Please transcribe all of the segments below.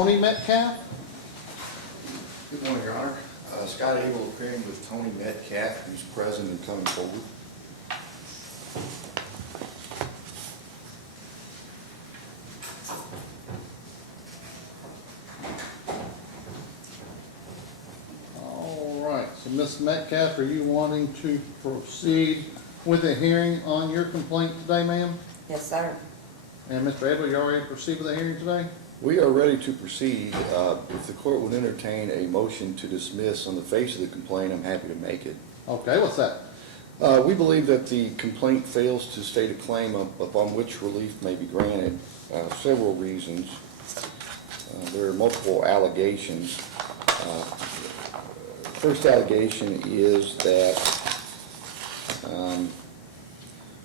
Tony Metcalfe? Good morning, Your Honor. Scott Abel appearing with Tony Metcalfe, who's present and coming forward. All right, so Ms. Metcalfe, are you wanting to proceed with a hearing on your complaint today, ma'am? Yes, sir. And Mr. Abel, you all ready to proceed with the hearing today? We are ready to proceed. If the court would entertain a motion to dismiss on the face of the complaint, I'm happy to make it. Okay, what's that? We believe that the complaint fails to state a claim upon which relief may be granted. Several reasons. There are multiple allegations. First allegation is that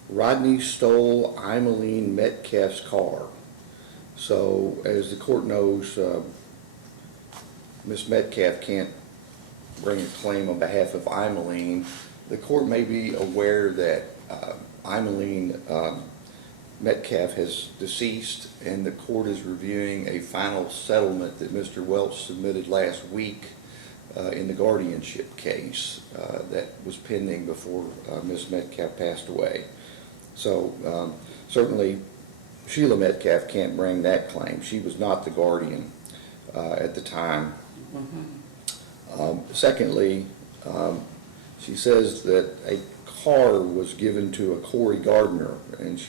Rodney stole Eimeline Metcalfe's car. So, as the court knows, Ms. Metcalfe can't bring a claim on behalf of Eimeline. The court may be aware that Eimeline Metcalfe has deceased, and the court is reviewing a final settlement that Mr. Welch submitted last week in the guardianship case that was pending before Ms. Metcalfe passed away. So, certainly, Sheila Metcalfe can't bring that claim. She was not the guardian at the time. Secondly, she says that a car was given to a Corey Gardner, and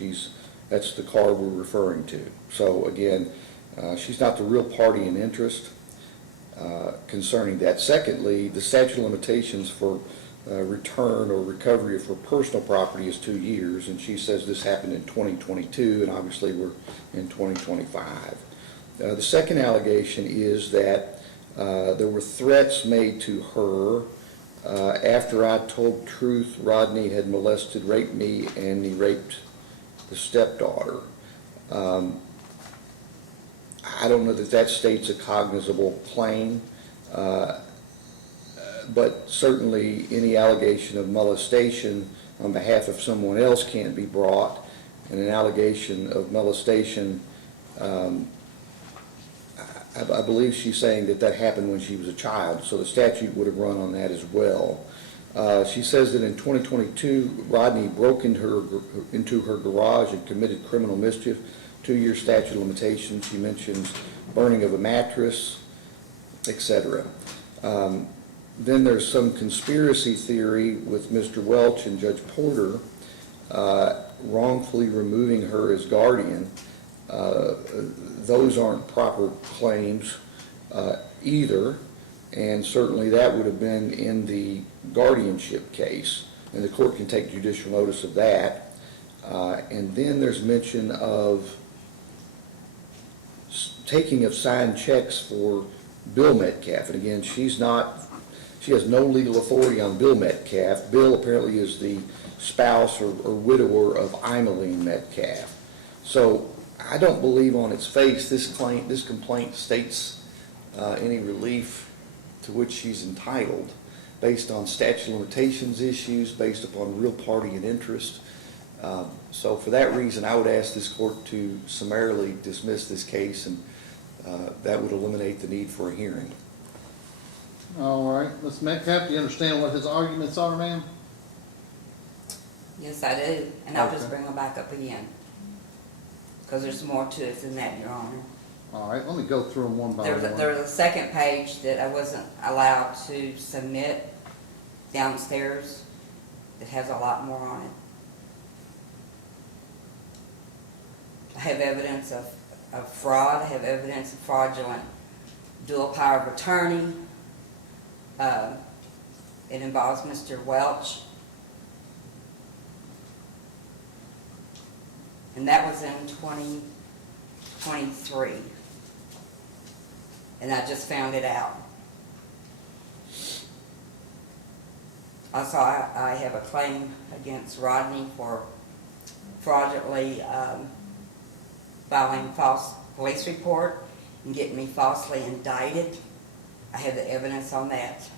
that's the car we're referring to. So again, she's not the real party in interest concerning that. Secondly, the statute of limitations for return or recovery of her personal property is 2 years, and she says this happened in 2022, and obviously we're in 2025. The second allegation is that there were threats made to her after I told the truth Rodney had molested, raped me, and he raped the stepdaughter. I don't know that states a cognizable claim. But certainly any allegation of molestation on behalf of someone else can't be brought, and an allegation of molestation, I believe she's saying that happened when she was a child, so the statute would have run on that as well. She says that in 2022, Rodney broke into her garage and committed criminal mischief, 2-year statute of limitations. She mentions burning of a mattress, etc. Then there's some conspiracy theory with Mr. Welch and Judge Porter wrongfully removing her as guardian. Those aren't proper claims either, and certainly that would have been in the guardianship case, and the court can take judicial notice of that. And then there's mention of taking of signed checks for Bill Metcalfe, and again, she has no legal authority on Bill Metcalfe. Bill apparently is the spouse or widower of Eimeline Metcalfe. So I don't believe on its face this complaint states any relief to which she's entitled based on statute of limitations issues, based upon real party and interest. So for that reason, I would ask this court to summarily dismiss this case, and that would eliminate the need for a hearing. All right, Ms. Metcalfe, do you understand what his arguments are, ma'am? Yes, I do, and I'll just Okay. bring them back up again. Because there's more to it than that, Your Honor. All right, let me go through them one by one. There's a second page that I wasn't allowed to submit downstairs that has a lot more on it. I have evidence of fraud. I have evidence of fraudulent dual power of attorney. It involves Mr. Welch. And that was in 2023. And I just found it out. Also, I have a claim against Rodney for fraudulently filing a false police report and getting me falsely indicted. I have the evidence on that.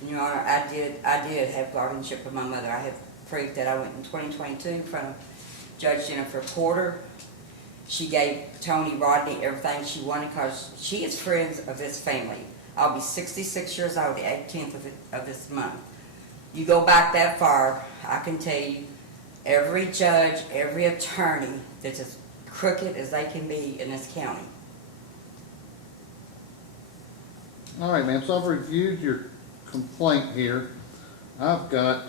And Your Honor, I did have guardianship of my mother. I have proof that I went in 2022 in front of Judge Jennifer Porter. She gave Tony, Rodney everything she wanted because she is friends of this family. I'll be 66 years old the 18th of this month. You go back that far, I can tell you, every judge, every attorney that's as crooked as they can be in this county. All right, ma'am, so I've reviewed your complaint here. I've got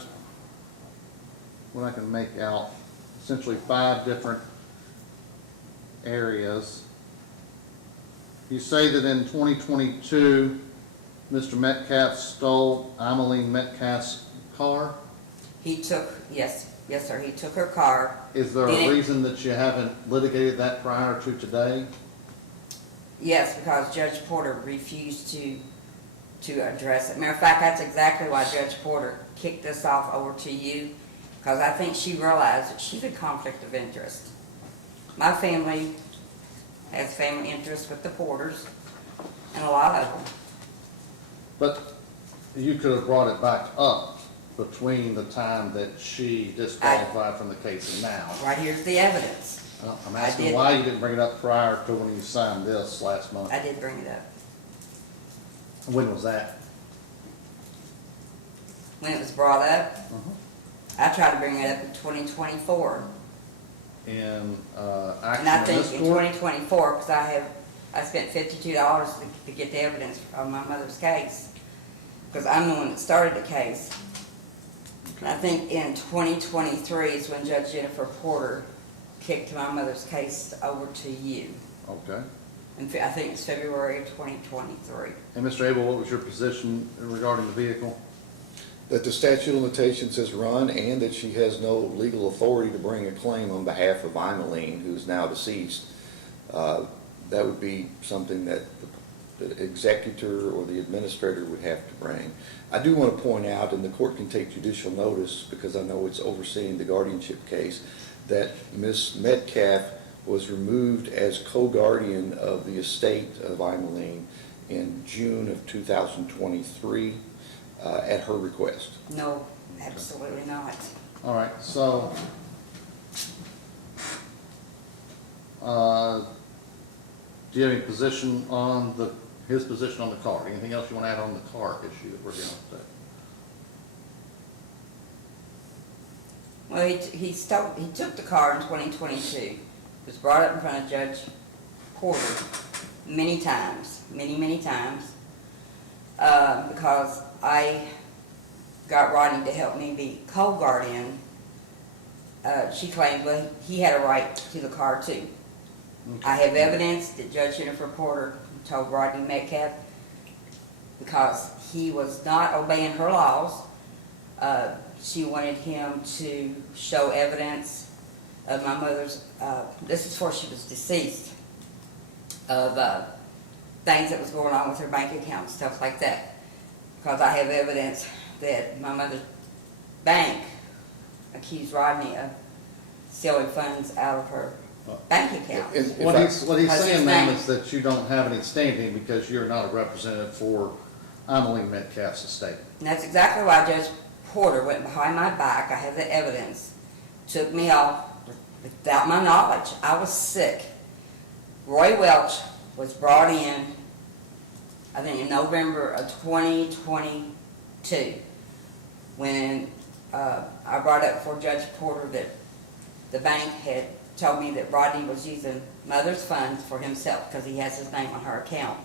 what I can make out, essentially 5 different areas. You say that in 2022, Mr. Metcalfe stole Emmeline Metcalfe's car? He took, yes, sir, he took her car. Is there a reason that you haven't litigated that prior to today? Yes, because Judge Porter refused to address it. Matter of fact, that's exactly why Judge Porter kicked this off over to you, because I think she realized that she's a conflict of interest. My family has family interests with the Porters, and a lot of them. But you could have brought it back up between the time that she disqualified from the case and now. Right here's the evidence. I'm asking why you didn't bring it up prior to when you signed this last month. I did bring it up. When was that? When it was brought up, I tried to bring it up in 2024. In And action I in think this in court? 2024, because I spent $52 to get the evidence on my mother's case, because I'm the one that started the case. And I think in 2023 is when Judge Jennifer Porter kicked my mother's case over to you. Okay. And I think it's February of 2023. And Mr. Abel, what was your position regarding the vehicle? That the statute of limitations has run and that she has no legal authority to bring a claim on behalf of Emmeline, who is now deceased. That would be something that the executor or the administrator would have to bring. I do want to point out, and the court can take judicial notice because I know it's overseeing the guardianship case, that Ms. Metcalfe was removed as co-guardian of the estate of Emmeline in June of 2023 at her request. No, absolutely not. All right, so, do you have any position on his position on the car? Anything else you want to add on the car issue that we're dealing with today? Well, he took the car in 2022. It was brought up in front of Judge Porter many times, many times, because I got Rodney to help me be co-guardian. She claimed, well, he had a right to the car too. Okay. I have evidence that Judge Jennifer Porter told Rodney Metcalfe, because he was not obeying her laws, she wanted him to show evidence of my mother's, this is before she was deceased, of things that was going on with her bank account, stuff like that. Because I have evidence that my mother's bank accused Rodney of stealing funds out of her bank account. What he's Has saying, his ma'am, name. is that you don't have any standing because you're not a representative for Emmeline Metcalfe's estate. And that's exactly why Judge Porter went behind my back. I have the evidence. Took me off without my knowledge. I was sick. Roy Welch was brought in, I think in November of 2022, when I brought up for Judge Porter that the bank had told me that Rodney was using mother's funds for himself because he has his name on her account.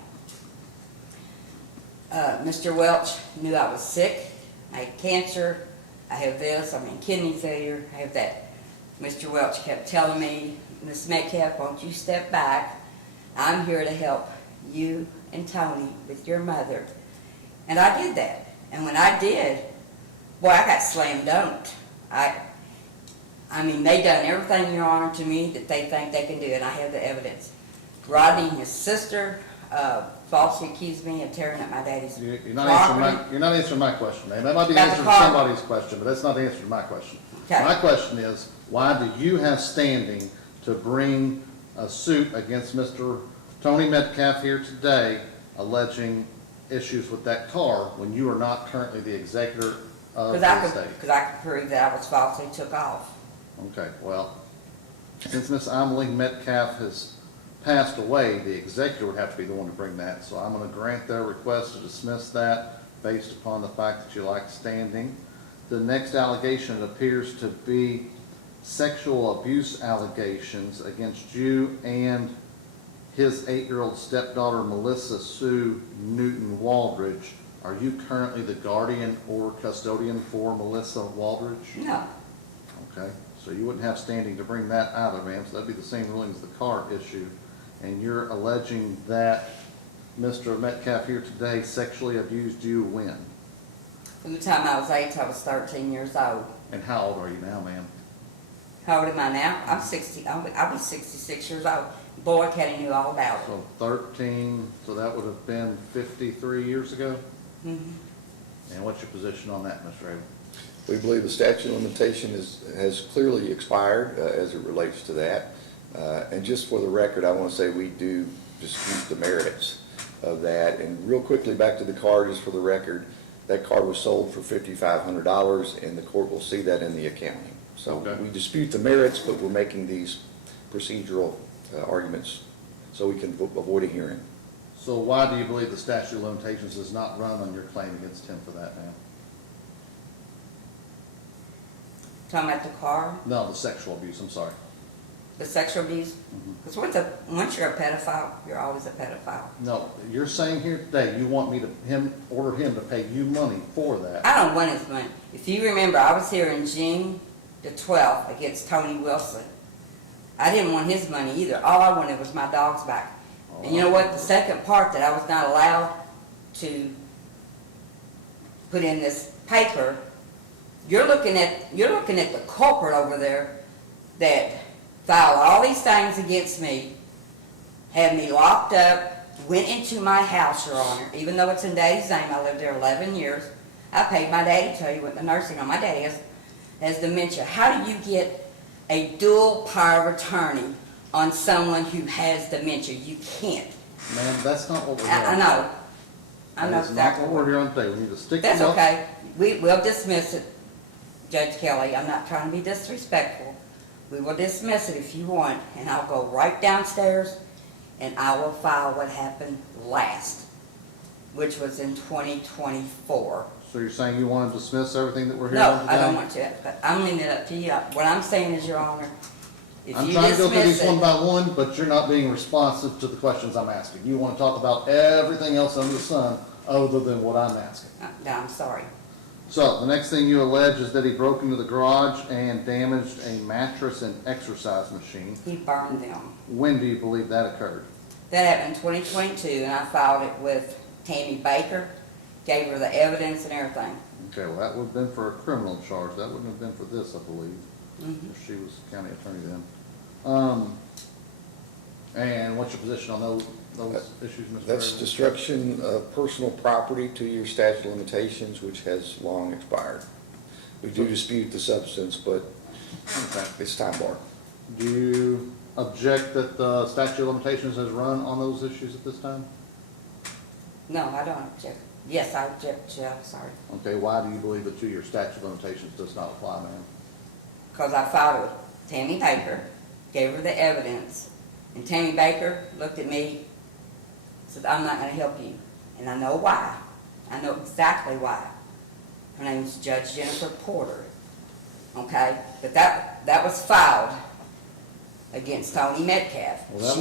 Mr. Welch knew I was sick. I had cancer. I have this. I'm in kidney failure. I have that. Mr. Welch kept telling me, Miss Metcalfe, won't you step back? I'm here to help you and Tony with your mother. And I did that. And when I did, boy, I got slam dunked. I mean, they done everything, Your Honor, to me that they think they can do, and I have the evidence. Rodney and his sister falsely accused me of tearing up my daddy's You're property. not answering my question, ma'am. That might be About the answering car. somebody's question, but that's not the answer to my question. Okay. My question is, why do you have standing to bring a suit against Mr. Tony Metcalfe here today alleging issues with that car when you are not currently the executor of Because the estate? I could prove that I was falsely took off. Okay, well, since Miss Emily Metcalfe has passed away, the executor would have to be the one to bring that. So I'm gonna grant their request to dismiss that based upon the fact that you lack standing. The next allegation appears to be sexual abuse allegations against you and his 8-year-old stepdaughter, Melissa Sue Newton Waldridge. Are you currently the guardian or custodian for Melissa Waldridge? No, Okay, so you wouldn't have standing to bring that either, ma'am, so that'd be the same ruling as the car issue. And you're alleging that Mr. Metcalfe here today sexually abused you when? from the time I was 8 till I was 13 years old. And how old are you now, ma'am? How old am I now? I'm 60, I'll be 66 years old. Boy, Caddy knew all about it. So 13, so that would have been 53 years ago? Mhm. And what's your position on that, Mr. Abel? We believe the statute of limitation has clearly expired as it relates to that. And just for the record, I want to say we do dispute the merits of that. And real quickly, back to the car, just for the record, that car was sold for $5,500, and the court will see that in the accounting. So Okay. we dispute the merits, but we're making these procedural arguments so we can avoid a hearing. So why do you believe the statute of limitations does not run on your claim against him for that, ma'am? Talking about the car, No, the sexual abuse, I'm sorry. the sexual abuse. Mm-hmm. Because once you're a pedophile, you're always a pedophile. No, you're saying here today, you want me to, order him to pay you money for that. I don't want his money. If you remember, I was here in June the 12th against Tony Wilson. I didn't want his money either. All I wanted was my dogs back. And you know what? The second part that I was not allowed to put in this paper, you're looking at the culprit over there that filed all these things against me, had me locked up, went into my house, Your Honor, even though it's in Daddy's name. I lived there 11 years. I paid my daddy till he went to nursing home. My daddy has dementia. How do you get a dual power of attorney on someone who has dementia? You can't. Ma'am, that's not what we're doing. I know. I know That's not exactly. what we're here on today. We need to stick to That's what- okay. We'll dismiss it, Judge Kelly. I'm not trying to be disrespectful. We will dismiss it if you want, and I'll go right downstairs and I will file what happened last, which was in 2024. So you're saying you want to dismiss everything that we're here No, on today? I don't want to, but I'm leaving it up to you. What I'm saying is, Your Honor, if I'm you trying to go through dismiss these one it, by one, but you're not being responsive to the questions I'm asking. You want to talk about everything else under the sun other than what I'm asking. no, I'm sorry. So the next thing you allege is that he broke into the garage and damaged a mattress and exercise machine. He burned them. When do you believe that occurred? That happened in 2022, and I filed it with Tammy Baker, gave her the evidence and everything. Okay, well, that would have been for a criminal charge. That wouldn't have been for this, I believe, Mhm. if she was county attorney then. And what's your position on those issues, Mr. That's Rabel? destruction of personal property, 2-year statute of limitations, which has long expired. We do dispute the substance, but Okay. it's time barred. Do you object that the statute of limitations has run on those issues at this time? No, I don't object. Yes, I object, Jeff, sorry. Okay, why do you believe the 2-year statute of limitations does not apply, ma'am? Because I filed it with Tammy Baker, gave her the evidence, and Tammy Baker looked at me, said, I'm not gonna help you. And I know why. I know exactly why. Her name's Judge Jennifer Porter, okay? But that was filed against Tony Metcalfe. Well, that She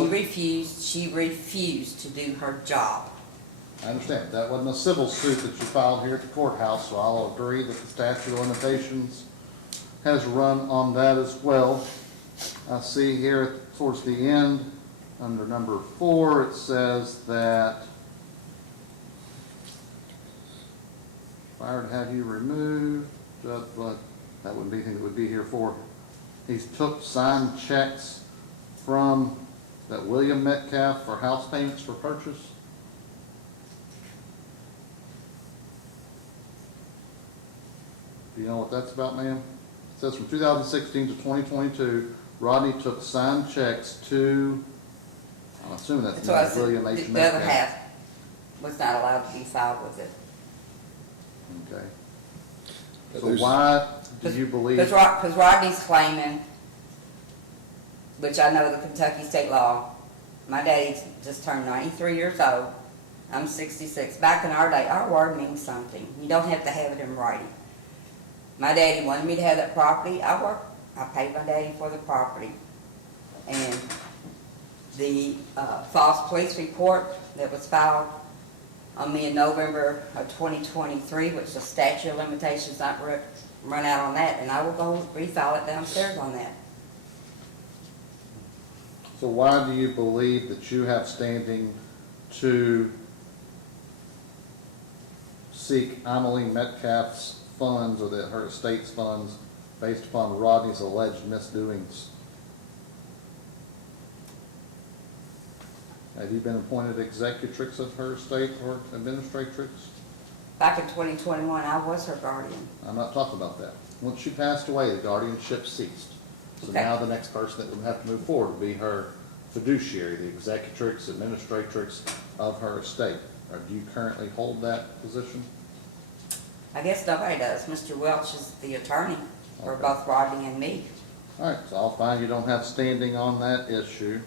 was- refused to do her job. I understand, that wasn't a civil suit that you filed here at the courthouse, so I'll agree that the statute of limitations has run on that as well. I see here towards the end, under number 4, it says that fire to have you removed, but that wouldn't be anything that would be here for. He took signed checks from that William Metcalfe for house payments for purchase. Do you know what that's about, ma'am? It says from 2016 to 2022, Rodney took signed checks to, I'm assuming that's So I not said, William H. the other Metcalfe. half. was not allowed to be filed with it. Okay. So There's- why do you believe? Because Rodney's claiming, which I know the Kentucky state law, my daddy just turned 93 years old. I'm 66. Back in our day, our word means something. You don't have to have it in writing. My daddy wanted me to have that property. I paid my daddy for the property. And the false police report that was filed on me in November of 2023, which the statute of limitations not run out on that, and I will go refile it downstairs on that. So why do you believe that you have standing to seek Amelie Metcalfe's funds or her estate's funds based upon Rodney's alleged misdoings? Have you been appointed executrix of her estate or administratrix? Back in 2021, I was her guardian. I'm not talking about that. Once she passed away, the guardianship ceased. So Okay. now the next person that would have to move forward would be her fiduciary, the executrix, administratrix of her estate. Or do you currently hold that position? I guess nobody does. Mr. Welch is the attorney for Okay. both Rodney and me. All right, so I'll find you don't have standing on that issue.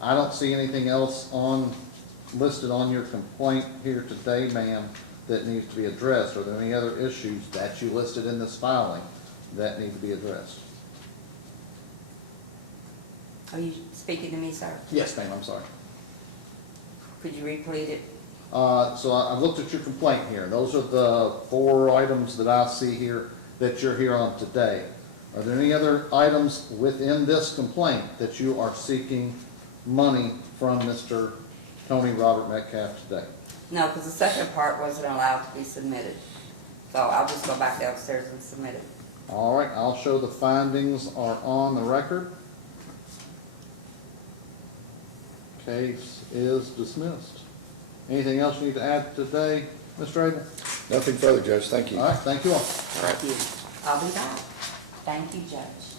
I don't see anything else listed on your complaint here today, ma'am, that needs to be addressed. Are there any other issues that you listed in this filing that need to be addressed? Are you speaking to me, sir? Yes, ma'am, I'm sorry. Could you repeat it? So I've looked at your complaint here. Those are the 4 items that I see here that you're here on today. Are there any other items within this complaint that you are seeking money from Mr. Tony Robert Metcalfe today? No, because the second part wasn't allowed to be submitted. So I'll just go back downstairs and submit it. All right, I'll show the findings are on the record. Case is dismissed. Anything else you need to add today, Mr. Abel? Nothing further, Judge, thank you. All right, thank you all. Thank you. I'll be back. Thank you, Judge.